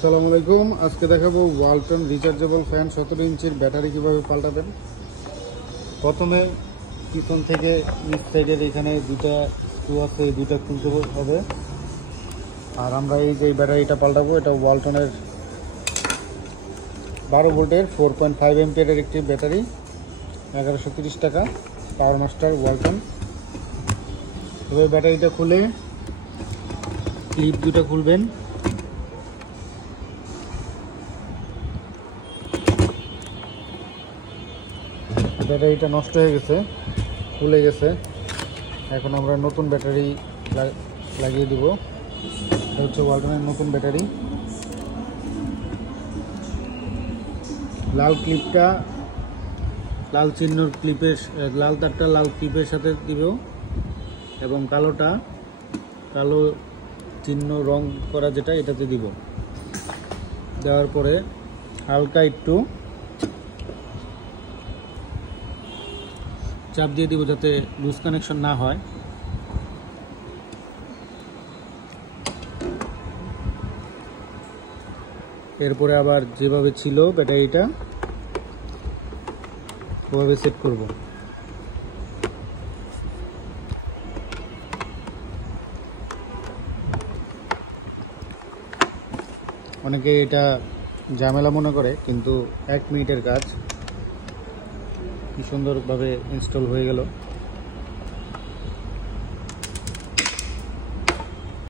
আসসালামু আলাইকুম। আজকে দেখাবো ওয়ালটন রিচার্জেবল ফ্যান 17 ইঞ্চির ব্যাটারি কিভাবে পাল্টাবেন। প্রথমে পিছন থেকে নিচ সাইডের এখানে দুটা স্ক্রু আছে, এই দুটা খুলতে হবে। আর আমরা এই যে ব্যাটারিটা পাল্টাবো, এটা ওয়ালটনের 12 ভোল্টের 4.5 এম্পিয়ারের একটি ব্যাটারি, 1130 টাকা, পাওয়ার মাস্টার ওয়ালটন। এবার ব্যাটারিটা খুলে ক্লিপ দুটো খুলবেন। ব্যাটারিটা নষ্ট হয়ে গেছে, খুলে গেছে। এখন আমরা নতুন ব্যাটারি লাগিয়ে দেব। এটা হচ্ছে ওয়ালটনের নতুন ব্যাটারি। লাল ক্লিপটা লাল চিহ্নর ক্লিপের, লাল তারটা লাল ক্লিপের সাথে দিব এবং কালোটা কালো চিহ্ন রং করা যেটা এটাতে দিব। দেওয়ার পরে হালকা একটু চাপ দিয়ে দিব যাতে লুজ কানেকশন না হয়। এরপরে আবার যেভাবে ছিল ব্যাটারিটা ওভাবে সেট করব। অনেকে এটা ঝামেলা মনে করে, কিন্তু 1 মিনিটের কাজ। কি সুন্দরভাবে ইনস্টল হয়ে গেল।